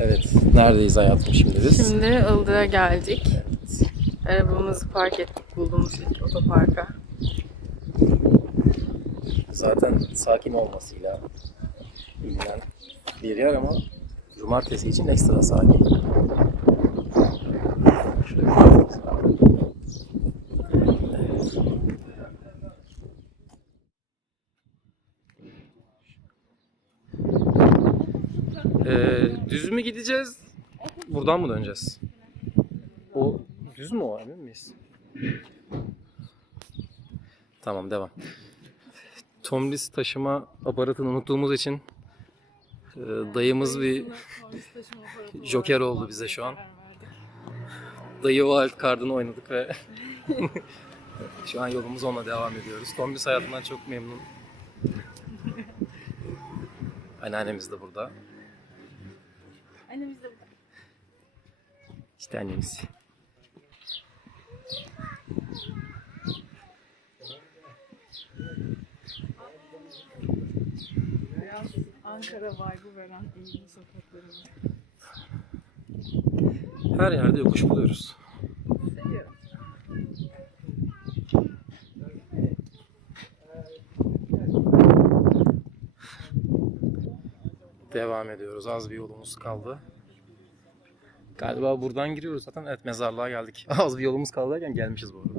Evet, neredeyiz hayatım şimdi biz? Şimdi Ilıdık'a geldik. Arabamızı park ettik bulduğumuz ilk otoparka. Zaten sakin olmasıyla bilinen bir yer ama cumartesi için ekstra sakin. Şurada bir parkımız var. Evet. Ee, düz mü gideceğiz? Buradan mı döneceğiz? O düz mü o emin miyiz? Tamam devam. Tomlis taşıma aparatını unuttuğumuz için e, dayımız bir joker oldu bize şu an. Dayı wild card'ını oynadık ve şu an yolumuz onunla devam ediyoruz. Tomlis hayatından çok memnun. Anneannemiz de burada. Annemiz de İşte annemiz. biraz Ankara vibe'ı veren iyi sokakları var. Her yerde yokuş buluyoruz. Devam ediyoruz. Az bir yolumuz kaldı. Galiba buradan giriyoruz zaten. Evet mezarlığa geldik. Az bir yolumuz kaldı derken gelmişiz bu arada.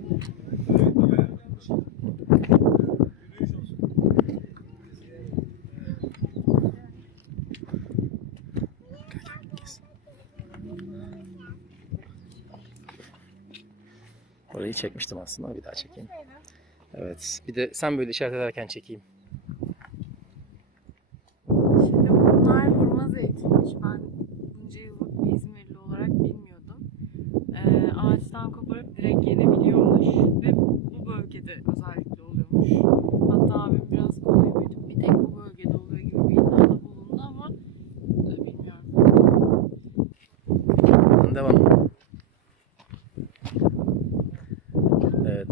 Orayı çekmiştim aslında. Bir daha çekeyim. Evet. Bir de sen böyle işaret ederken çekeyim. Şimdi bunlar hurma zeytinmiş. Ben bunca yıllık bir İzmirli olarak bilmiyordum. Ee, ağaçtan koparıp direkt yenebiliyormuş. Ve bu bölgede özellikle oluyormuş. Hatta abim biraz konuyu büyütüp bir tek bu bölgede oluyor gibi bir iddiada bulundu ama e, bilmiyorum. Devam. Evet.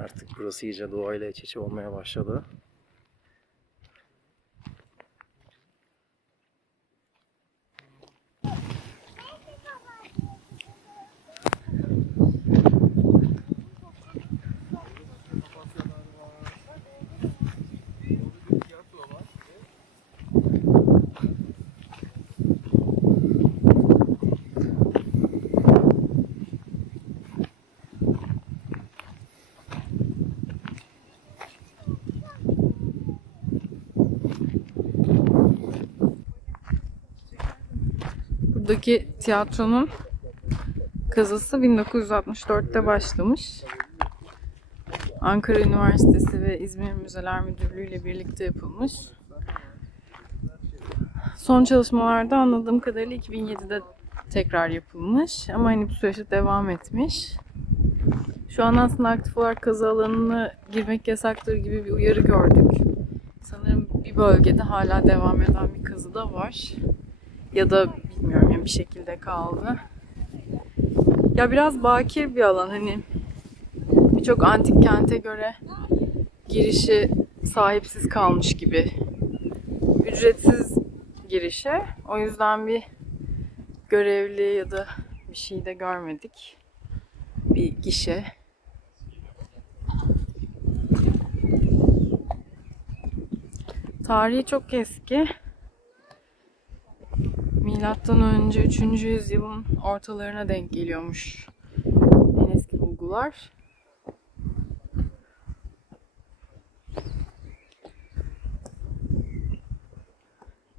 Artık burası iyice doğayla iç içe olmaya başladı. Buradaki tiyatronun kazısı 1964'te başlamış. Ankara Üniversitesi ve İzmir Müzeler Müdürlüğü ile birlikte yapılmış. Son çalışmalarda anladığım kadarıyla 2007'de tekrar yapılmış ama hani bu süreçte devam etmiş. Şu an aslında aktif olarak kazı alanına girmek yasaktır gibi bir uyarı gördük. Sanırım bir bölgede hala devam eden bir kazı da var. Ya da bir şekilde kaldı. Ya biraz bakir bir alan hani birçok antik kente göre girişi sahipsiz kalmış gibi. Ücretsiz girişe. O yüzden bir görevli ya da bir şey de görmedik. Bir gişe. Tarihi çok eski. Milattan önce 3. yüzyılın ortalarına denk geliyormuş en eski bulgular.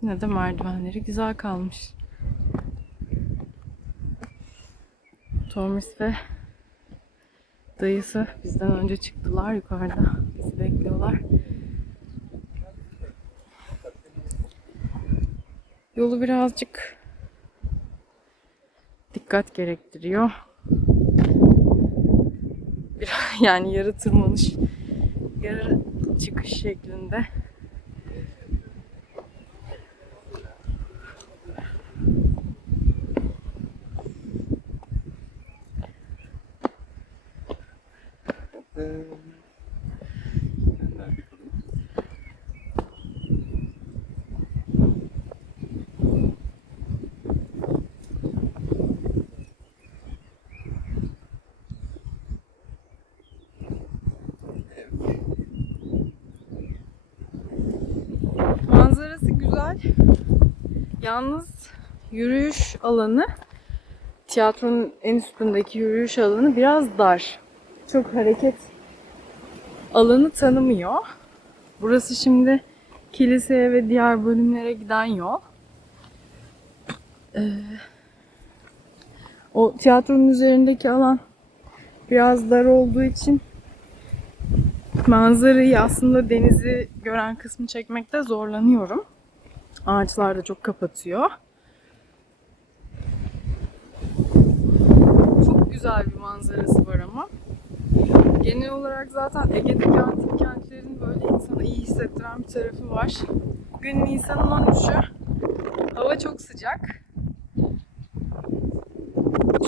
Yine de merdivenleri güzel kalmış. Tormis ve dayısı bizden önce çıktılar yukarıda. Bizi bekliyorlar. Yolu birazcık dikkat gerektiriyor. Bir, yani yarı tırmanış, yarı çıkış şeklinde. Güzel. Yalnız yürüyüş alanı tiyatronun en üstündeki yürüyüş alanı biraz dar. Çok hareket alanı tanımıyor. Burası şimdi kiliseye ve diğer bölümlere giden yol. Ee, o tiyatronun üzerindeki alan biraz dar olduğu için manzarayı aslında denizi gören kısmı çekmekte zorlanıyorum. Ağaçlar da çok kapatıyor. Çok güzel bir manzarası var ama. Genel olarak zaten Ege'deki antik kentlerin böyle insanı iyi hissettiren bir tarafı var. Bugün Nisan'ın 13'ü. Hava çok sıcak.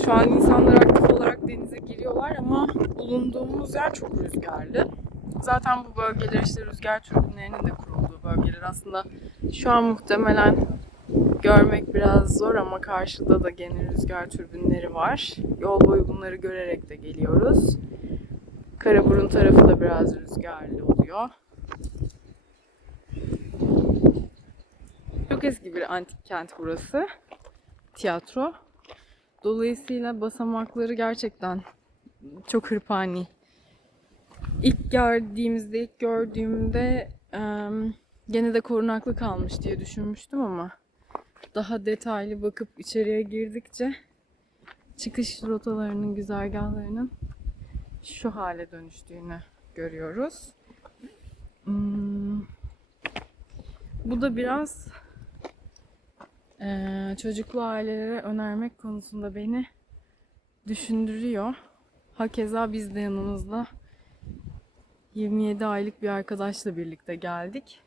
Şu an insanlar aktif olarak denize giriyorlar ama bulunduğumuz yer çok rüzgarlı. Zaten bu bölgeler işte rüzgar türbinlerinin de kurulduğu bölgeler. Aslında şu an muhtemelen görmek biraz zor ama karşıda da gene rüzgar türbinleri var. Yol boyu bunları görerek de geliyoruz. Karaburun tarafı da biraz rüzgarlı oluyor. Çok eski bir antik kent burası. Tiyatro. Dolayısıyla basamakları gerçekten çok hırpani. İlk geldiğimizde, ilk gördüğümde em, gene de korunaklı kalmış diye düşünmüştüm ama daha detaylı bakıp içeriye girdikçe çıkış rotalarının, güzergahlarının şu hale dönüştüğünü görüyoruz. Hmm, Bu da biraz eee, çocuklu ailelere önermek konusunda beni düşündürüyor. Hakeza biz de yanımızda 27 aylık bir arkadaşla birlikte geldik.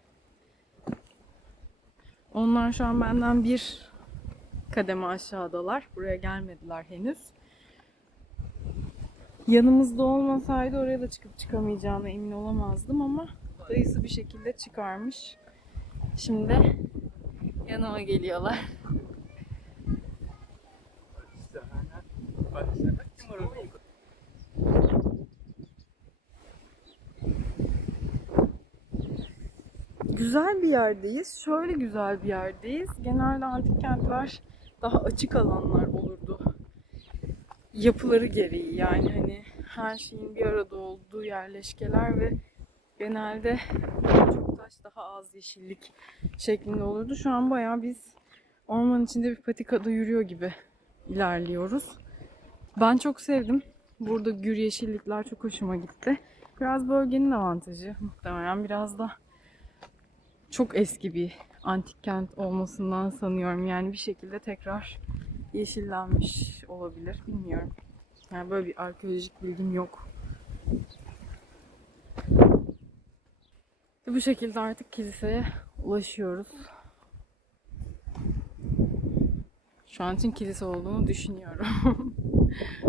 Onlar şu an benden bir kademe aşağıdalar. Buraya gelmediler henüz. Yanımızda olmasaydı oraya da çıkıp çıkamayacağına emin olamazdım ama dayısı bir şekilde çıkarmış. Şimdi yanıma geliyorlar. Güzel bir yerdeyiz. Şöyle güzel bir yerdeyiz. Genelde antik kentler daha açık alanlar olurdu. Yapıları gereği yani hani her şeyin bir arada olduğu yerleşkeler ve genelde çok taş daha az yeşillik şeklinde olurdu. Şu an bayağı biz orman içinde bir patikada yürüyor gibi ilerliyoruz. Ben çok sevdim. Burada gür yeşillikler çok hoşuma gitti. Biraz bölgenin avantajı muhtemelen biraz da çok eski bir antik kent olmasından sanıyorum. Yani bir şekilde tekrar yeşillenmiş olabilir. Bilmiyorum. Yani böyle bir arkeolojik bilgim yok. Bu şekilde artık kiliseye ulaşıyoruz. Şu an için kilise olduğunu düşünüyorum.